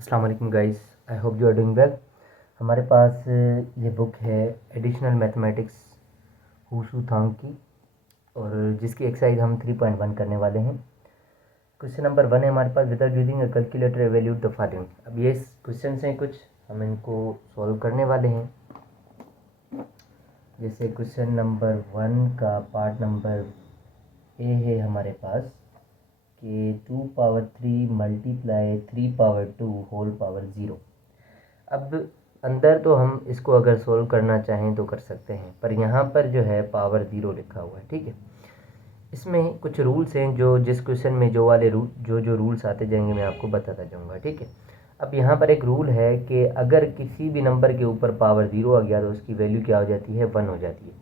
अस्सलाम वालेकुम guys, I hope you are doing well. हमारे पास ये बुक है एडिशनल मैथमेटिक्स हुशू थांग की, और जिसकी एक्सरसाइज हम 3.1 करने वाले हैं। क्वेश्चन नंबर 1 है हमारे पास, without using a calculator evaluate the following. अब ये क्वेश्चन हैं कुछ, हम इनको सॉल्व करने वाले हैं। जैसे क्वेश्चन नंबर 1 का पार्ट नंबर ए है हमारे पास कि 2 power 3 multiply 3 power 2 whole power 0। अब अंदर तो हम इसको अगर सोल्व करना चाहें तो कर सकते हैं, पर यहाँ पर जो है पावर 0 लिखा हुआ है। ठीक है, इसमें कुछ रूल्स हैं, जो जिस क्वेश्चन में जो वाले जो रूल्स आते जाएंगे मैं आपको बताता जाऊँगा। ठीक है, अब यहाँ पर एक रूल है कि अगर किसी भी नंबर के ऊपर पावर 0 आ गया तो उसकी वैल्यू क्या हो जाती है, 1 हो जाती है।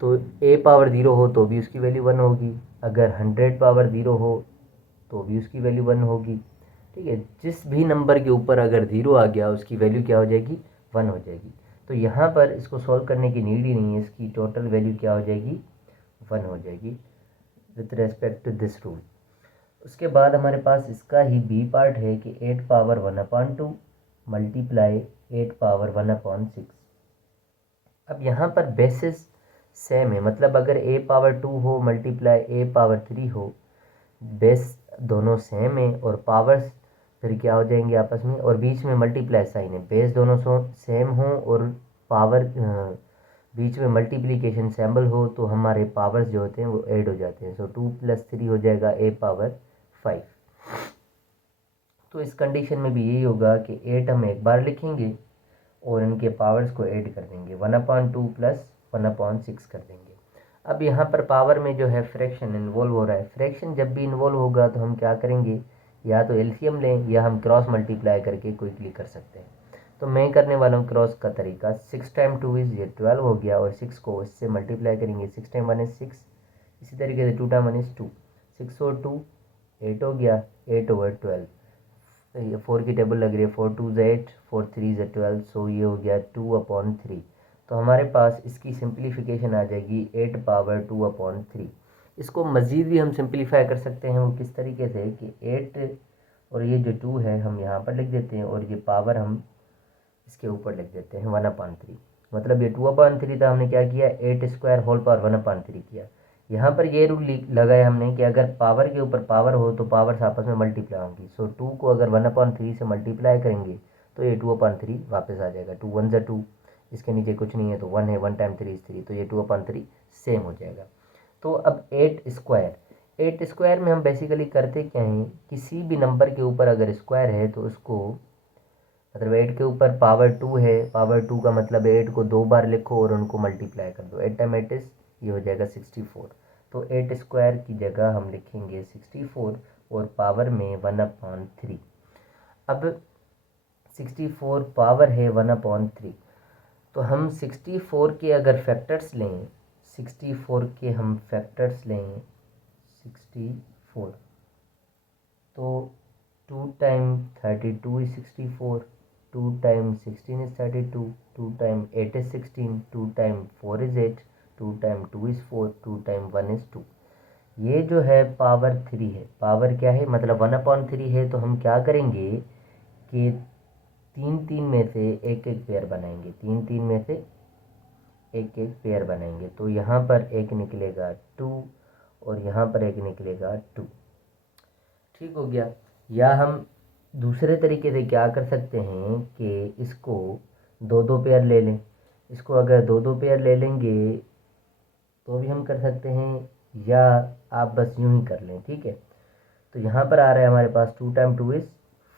तो ए पावर 0 हो तो भी उसकी वैल्यू 1 होगी, अगर 100 पावर 0 हो तो भी उसकी वैल्यू 1 होगी। ठीक है, जिस भी नंबर के ऊपर अगर 0 आ गया उसकी वैल्यू क्या हो जाएगी, 1 हो जाएगी। तो यहाँ पर इसको सॉल्व करने की नीड ही नहीं है, इसकी टोटल वैल्यू क्या हो जाएगी, 1 हो जाएगी with respect to this rule. उसके बाद हमारे पास इसका ही बी पार्ट है कि 8 पावर 1/2 मल्टीप्लाई 8 पावर 1/6। अब यहाँ पर बेसिस सेम है, मतलब अगर ए पावर 2 हो मल्टीप्लाई ए पावर 3 हो, बेस दोनों सेम है और पावर्स फिर क्या हो जाएंगे आपस में, और बीच में मल्टीप्लाई साइन है। बेस दोनों सेम हो और पावर बीच में मल्टीप्लिकेशन सिंबल हो तो हमारे पावर्स जो होते हैं वो ऐड हो जाते हैं। सो 2 + 3 हो जाएगा ए पावर 5। तो इस कंडीशन में भी यही होगा कि 8 हम एक बार लिखेंगे और इनके पावर्स को ऐड कर देंगे, 1/2 + 1/6 कर देंगे। अब यहाँ पर पावर में जो है फ्रैक्शन इन्वॉल्व हो रहा है। फ्रैक्शन जब भी इन्वॉल्व होगा तो हम क्या करेंगे, या तो एलसीएम लें या हम क्रॉस मल्टीप्लाई करके क्विकली कर सकते हैं। तो मैं करने वाला हूँ क्रॉस का तरीका। 6 × 2 = ये 12 हो गया, और 6 को इससे मल्टीप्लाई करेंगे, 6 × 1 = 6। इसी तरीके से 2 × 1 = 2, 6 और 2 8 हो गया, 8/12। ये 4 की टेबल लग रही है, 4 2 = 8, 4 3 = 12। सो ये हो गया 2/3। तो हमारे पास इसकी सिंप्लीफिकेशन आ जाएगी 8 पावर 2/3। इसको मज़ीद भी हम सिंप्लीफाई कर सकते हैं, वो किस तरीके से कि 8 और ये जो 2 है हम यहाँ पर लिख देते हैं, और ये पावर हम इसके ऊपर लिख देते हैं 1/3। मतलब ये 2/3 था, हमने क्या किया, 8² होल पावर 1/3 किया। यहाँ पर ये रूल लगाया हमने कि अगर पावर के ऊपर पावर हो तो पावर्स आपस में मल्टीप्लाई होंगी। सो 2 को अगर 1/3 से मल्टीप्लाई करेंगे तो ये 2/3 वापस आ जाएगा। 2 1 = 2, इसके नीचे कुछ नहीं है तो 1 है, 1 × 3 = 3, तो ये 2/3 सेम हो जाएगा। तो अब 8 स्क्वायर में हम बेसिकली करते क्या हैं, किसी भी नंबर के ऊपर अगर स्क्वायर है तो उसको, मतलब 8 के ऊपर पावर 2 है, पावर 2 का मतलब 8 को 2 बार लिखो और उनको मल्टीप्लाई कर दो। 8 × 8 ये हो जाएगा 64। तो 8 स्क्वायर की जगह हम लिखेंगे 64 और पावर में 1/3। अब 64 पावर है 1/3, तो हम 64 के अगर फैक्टर्स लें, 64 के हम फैक्टर्स लें 64, तो 2 × 32 = 64, 2 × 16 = 32, 2 × 8 = 16, 2 × 4 = 8, 2 × 2 = 4, 2 × 1 = 2। ये जो है पावर 3 है। पावर क्या है, मतलब 1/3 है, तो हम क्या करेंगे कि 3 में से एक एक पेयर बनाएंगे, 3 में से एक एक पेयर बनाएंगे। तो यहाँ पर एक निकलेगा 2 और यहाँ पर एक निकलेगा 2। ठीक हो गया। या हम दूसरे तरीके से क्या कर सकते हैं कि इसको 2 पेयर ले लें। इसको अगर 2 पेयर ले लेंगे तो भी हम कर सकते हैं, या आप बस यूं ही कर लें। ठीक है, तो यहाँ पर आ रहा है हमारे पास 2 × 2 =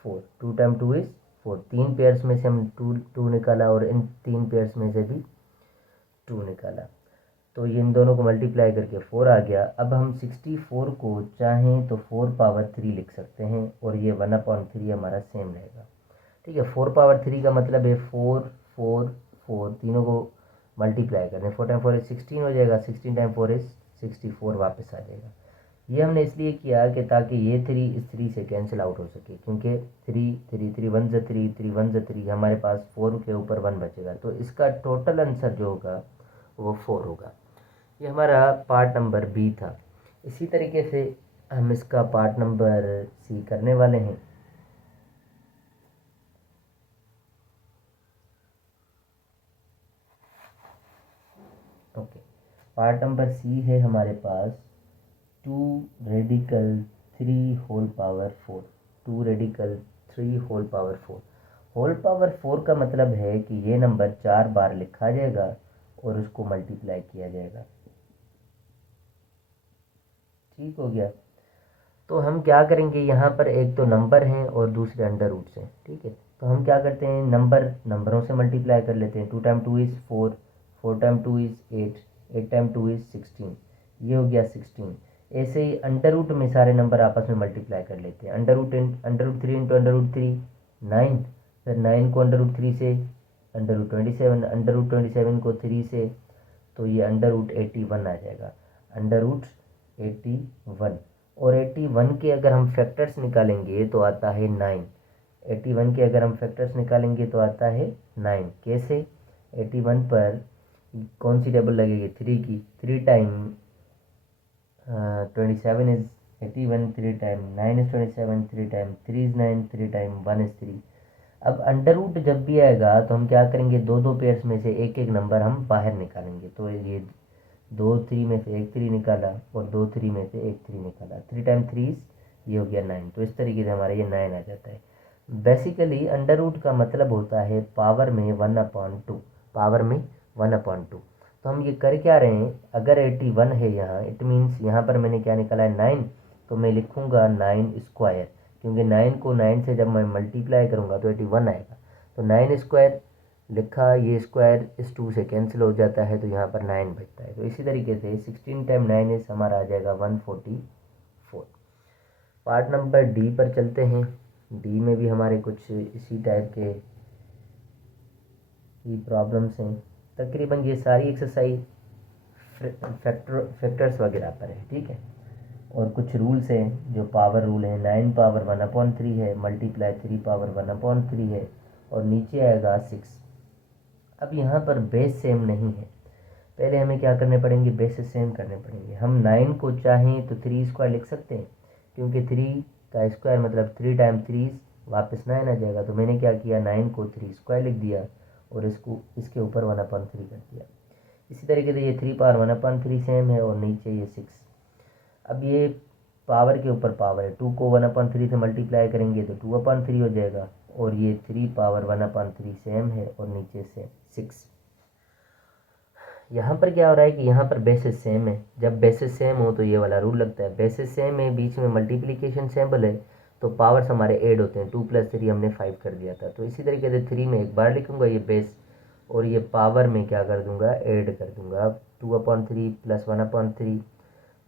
4, 2 × 2 = 4। 3 पेयर्स में से हम 2 निकाला और इन 3 पेयर्स में से भी 2 निकाला, तो ये इन दोनों को मल्टीप्लाई करके 4 आ गया। अब हम 64 को चाहें तो 4/3 लिख सकते हैं और ये 1/3 हमारा सेम रहेगा। ठीक है, 4/3 का मतलब है 4 4 4, तीनों को मल्टीप्लाई करें, 4 × 4 = 16 हो जाएगा, 16 × 4 = 64 वापस आ जाएगा। ये हमने इसलिए किया कि ताकि ये 3 इस 3 से कैंसिल आउट हो सके, क्योंकि 3 3 3 1 = 3, 3 1 = 3, हमारे पास 4 के ऊपर 1 बचेगा, तो इसका टोटल आंसर जो होगा वो 4 होगा। ये हमारा पार्ट नंबर बी था। इसी तरीके से हम इसका पार्ट नंबर सी करने वाले हैं। ओके, पार्ट नंबर सी है हमारे पास 2 radical 3 whole power 4। 2 radical 3 whole power 4। Whole power 4 का मतलब है कि ये नंबर 4 बार लिखा जाएगा और उसको मल्टीप्लाई किया जाएगा। ठीक हो गया। तो हम क्या करेंगे, यहाँ पर एक तो नंबर हैं और दूसरे अंडर रूट्स हैं। ठीक है, तो हम क्या करते हैं, नंबरों से मल्टीप्लाई कर लेते हैं। 2 time 2 is 4, 4 time 2 is 8, 8 time 2 is 16, ये हो गया 16। ऐसे ही अंडर रूट में सारे नंबर आपस में मल्टीप्लाई कर लेते हैं। Under root 3 into under root 3 9, फिर 9 को अंडर रूट 3 से अंडर रूट 27, अंडर रूट 27 को 3 से, तो ये अंडर रूट 81 आ जाएगा। Under root 81। और 81 के अगर हम फैक्टर्स निकालेंगे तो आता है 9। 81 के अगर हम फैक्टर्स निकालेंगे तो आता है 9। कैसे? 81 पर कौन सी टेबल लगेगी? 3 की। 3 time 27 is 81, 3 time 9 is 27, 3 time 3 is 9, 3 time 1 is 3। अब अंडर रूट जब भी आएगा तो हम क्या करेंगे, दो दो पेयर्स में से एक एक नंबर हम बाहर निकालेंगे। तो ये 2 3 में से एक 3 निकाला और 2 3 में से एक 3 निकाला। 3 टाइम 3 ये हो गया 9। तो इस तरीके से हमारा ये 9 आ जाता है। बेसिकली अंडर रूट का मतलब होता है पावर में 1/2, पावर में 1/2। तो हम ये कर क्या रहे हैं, अगर 81 है यहाँ, इट मीन्स यहाँ पर मैंने क्या निकाला है 9, तो मैं लिखूँगा 9 स्क्वायर, क्योंकि 9 को 9 से जब मैं मल्टीप्लाई करूँगा तो 81 आएगा। तो 9 स्क्वायर लिखा, ये स्क्वायर इस 2 से कैंसिल हो जाता है, तो यहाँ पर 9 बचता है। तो इसी तरीके से 16 टाइम 9 इस हमारा आ जाएगा 144। पार्ट नंबर डी पर चलते हैं। डी में भी हमारे कुछ इसी टाइप के ही प्रॉब्लम्स हैं। तकरीबन ये सारी एक्सरसाइज फैक्टर्स वगैरह पर है। ठीक है, और कुछ रूल्स हैं जो पावर रूल है। 9 पावर 1/3 है, मल्टीप्लाई 3 पावर 1/3 है, और नीचे आएगा 6। अब यहाँ पर बेस सेम नहीं है, पहले हमें क्या करने पड़ेंगे, बेसिस सेम करने पड़ेंगे। हम 9 को चाहें तो 3 स्क्वायर लिख सकते हैं, क्योंकि 3 का स्क्वायर मतलब 3 टाइम 3 वापस 9 आ जाएगा। तो मैंने क्या किया, 9 को 3 स्क्वायर लिख दिया और इसको इसके ऊपर 1/3 कर दिया। इसी तरीके से ये 3 पावर 1/3 सेम है और नीचे ये 6। अब ये पावर के ऊपर पावर है, 2 को 1/3 से मल्टीप्लाई करेंगे तो 2/3 हो जाएगा, और ये 3 पावर 1/3 सेम है और नीचे से 6। यहाँ पर क्या हो रहा है कि यहाँ पर बेसिस सेम है। जब बेसिस सेम हो तो ये वाला रूल लगता है। बेसिस सेम है, बीच में मल्टीप्लिकेशन सिंबल है, तो पावर्स हमारे ऐड होते हैं। 2 + 3 हमने 5 कर दिया था, तो इसी तरीके से 3 में एक बार लिखूंगा ये बेस, और ये पावर में क्या कर दूंगा, ऐड कर दूंगा। 2/3 + 1/3।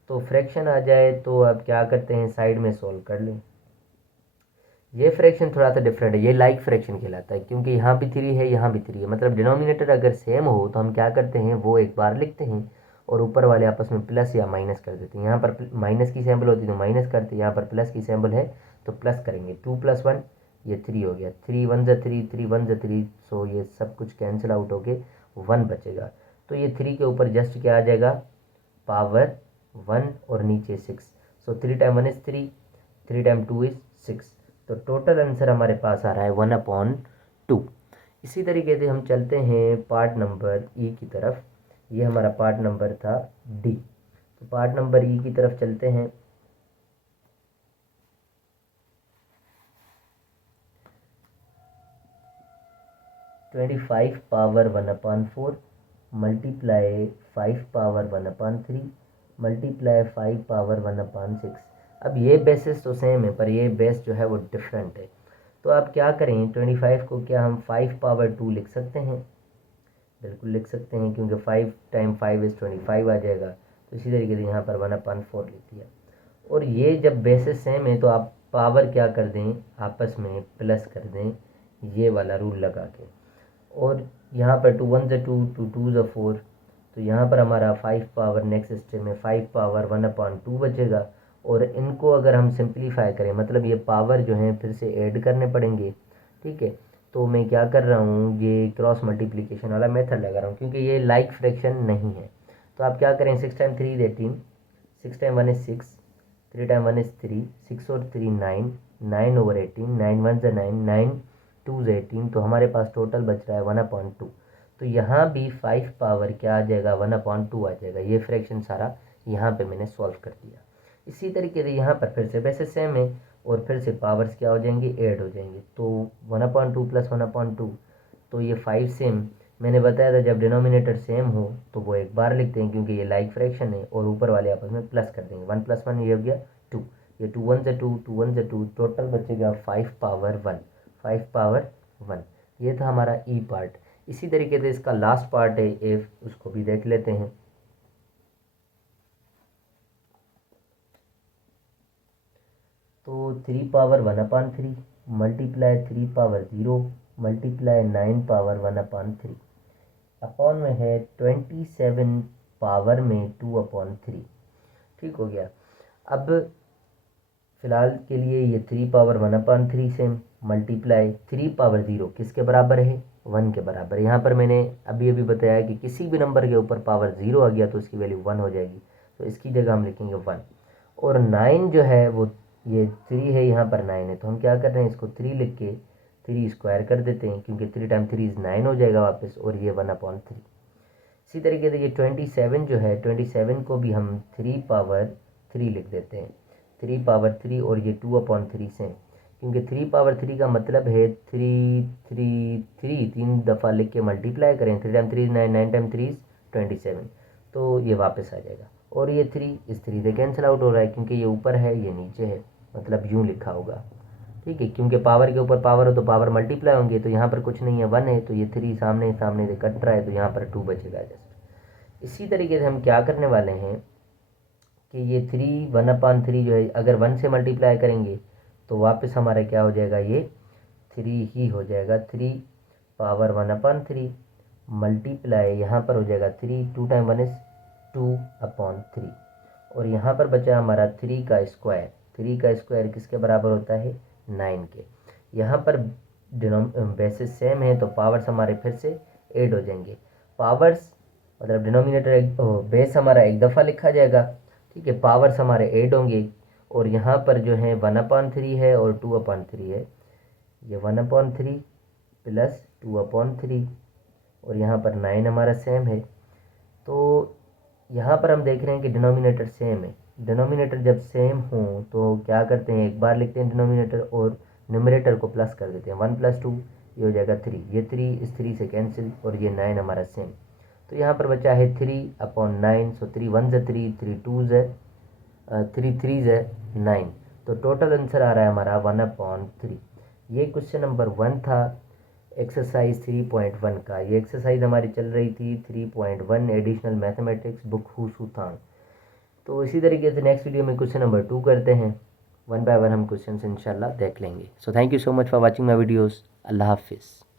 तो फ्रैक्शन आ जाए तो अब क्या करते हैं, साइड में सोल्व कर लें। ये फ्रैक्शन थोड़ा सा डिफरेंट है, ये लाइक फ्रैक्शन कहलाता है, क्योंकि यहाँ भी 3 है, यहाँ भी 3 है। मतलब डिनोमिनेटर अगर सेम हो तो हम क्या करते हैं, वो एक बार लिखते हैं और ऊपर वाले आपस में प्लस या माइनस कर देते हैं। यहाँ पर माइनस की सैम्बल होती है तो माइनस करते हैं, यहाँ पर प्लस की सैम्बल है तो प्लस करेंगे। 2 + 1 ये 3 हो गया, 3 1 ज़ा 3, 3 1 ज़ा 3, सो ये सब कुछ कैंसिल आउट होके 1 बचेगा। तो ये 3 के ऊपर जस्ट क्या आ जाएगा, पावर 1 और नीचे 6। सो 3 टाइम 1 इज़ 3, 3 टाइम 2 इज़ 6। तो टोटल आंसर हमारे पास आ रहा है 1/2। इसी तरीके से हम चलते हैं पार्ट नंबर ई की तरफ। ये हमारा पार्ट नंबर था डी। तो पार्ट नंबर ई की तरफ चलते हैं। Twenty 5 power 1/4 multiply 5 power 1/3 multiply 5 power 1/6। अब ये बेसिस तो सेम है, पर ये बेस जो है वो डिफरेंट है। तो आप क्या करें, 25 को क्या हम 5 पावर 2 लिख सकते हैं? बिल्कुल लिख सकते हैं, क्योंकि 5 टाइम 5 इज़ 25 आ जाएगा। तो इसी तरीके से यहाँ पर 1/4 लिख दिया। और ये जब बेसिस सेम है तो आप पावर क्या कर दें, आपस में प्लस कर दें, ये वाला रूल लगा के। और यहाँ पर 2 1 ज़ा 2, 2 2 ज़ा 4, तो यहाँ पर हमारा 5 पावर नेक्स्ट स्टेप में 5 पावर 1/2 बचेगा। और इनको अगर हम सिंप्लीफाई करें, मतलब ये पावर जो है फिर से ऐड करने पड़ेंगे। ठीक है, तो मैं क्या कर रहा हूँ, ये क्रॉस मल्टीप्लिकेशन वाला मेथड लगा रहा हूँ, क्योंकि ये लाइक फ्रैक्शन नहीं है। तो आप क्या करें, 6 time 3 is 18, 6 time 1 is 6, 3 time 1 is 3, 6 और 3 9, 9/18, 9 1 ज़ा 9, 9 2 ज़ा 18। तो हमारे पास टोटल बच रहा है 1/2। तो यहाँ भी 5 पावर क्या आ जाएगा 1/2 आ जाएगा। ये फ्रैक्शन सारा यहाँ पे मैंने सॉल्व कर दिया। इसी तरीके से यहाँ पर फिर से वैसे सेम है और फिर से पावर्स क्या हो जाएंगे ऐड हो जाएंगे। तो 1/2 प्लस 1/2, तो ये 5 सेम मैंने बताया था जब डिनोमिनेटर सेम हो तो वो एक बार लिखते हैं क्योंकि ये लाइक फ्रैक्शन है और ऊपर वाले आपस में प्लस कर देंगे। 1 + 1 ये हो गया 2, ये 2 1 से 2, 2 1 से 2, टोटल बचेगा 5 पावर 1, 5 पावर 1। ये था हमारा ई पार्ट। इसी तरीके से इसका लास्ट पार्ट है एफ, उसको भी देख लेते हैं। तो 3 power 1/3 multiply 3 power 0 multiply 9 power 1/3 upon में है 27 पावर में 2/3। ठीक हो गया। अब फिलहाल के लिए ये 3 पावर 1/3 से मल्टीप्लाई 3 पावर 0 किसके बराबर है 1 के बराबर। यहाँ पर मैंने अभी अभी बताया कि किसी भी नंबर के ऊपर पावर 0 आ गया तो उसकी वैल्यू 1 हो जाएगी, तो इसकी जगह हम लिखेंगे 1। और 9 जो है वो ये 3 है, यहाँ पर 9 है, तो हम क्या कर रहे हैं इसको 3 लिख के 3 स्क्वायर कर देते हैं क्योंकि 3 × 3 = 9 हो जाएगा वापस, और ये 1/3। इसी तरीके से ये 27 जो है 27 को भी हम 3 पावर 3 लिख देते हैं, 3 पावर 3, और ये 2/3 से, क्योंकि 3 पावर 3 का मतलब है 3 3 3 3 दफ़ा लिख के मल्टीप्लाई करें, 3 × 3 = 9, 9 × 3 = 27, तो ये वापस आ जाएगा। और ये 3 इस 3 से कैंसिल आउट हो रहा है क्योंकि ये ऊपर है ये नीचे है, मतलब यूँ लिखा होगा। ठीक है, क्योंकि पावर के ऊपर पावर हो तो पावर मल्टीप्लाई होंगे, तो यहाँ पर कुछ नहीं है 1 है, तो ये 3 सामने सामने से कट रहा है, तो यहाँ पर 2 बचेगा जस्ट। इसी तरीके से हम क्या करने वाले हैं कि ये 3 1/3 जो है अगर 1 से मल्टीप्लाई करेंगे तो वापस हमारा क्या हो जाएगा, ये 3 ही हो जाएगा। 3 पावर 1/3 मल्टीप्लाई यहाँ पर हो जाएगा 3, 2 × 1 = 2/3, और यहाँ पर बचा हमारा 3 का स्क्वायर। 3 का स्क्वायर किसके बराबर होता है 9 के। यहाँ पर बेसिस सेम है तो पावर्स हमारे फिर से ऐड हो जाएंगे। पावर्स मतलब डिनोमिनेटर बेस हमारा एक दफ़ा लिखा जाएगा। ठीक है, पावर्स हमारे ऐड होंगे, और यहाँ पर जो है 1/3 है और 2/3 है, ये 1/3 प्लस 2/3, और यहाँ पर 9 हमारा सेम है। तो यहाँ पर हम देख रहे हैं कि डिनोमिनेटर सेम है। डिनोमिनेटर जब सेम हो तो क्या करते हैं, एक बार लिखते हैं डिनोमिनेटर और न्यूमरेटर को प्लस कर देते हैं। 1 + 2 ये हो जाएगा 3, ये 3 इस 3 से कैंसिल, और ये 9 हमारा सेम। तो यहाँ पर बचा है 3/9, सो 3 1 = 3, 3 2 = 3 3 = 9, तो टोटल आंसर आ रहा है हमारा 1/3। ये क्वेश्चन नंबर 1 था एक्सरसाइज 3.1 का। ये एक्सरसाइज हमारी चल रही थी 3.1 एडिशनल मैथमेटिक्स बुक हू सू थांग। तो इसी तरीके से नेक्स्ट वीडियो में क्वेश्चन नंबर 2 करते हैं, 1 बाय 1 हम क्वेश्चन इंशाल्लाह देख लेंगे। So thank you so much for watching my videos. अल्लाह हाफिज़।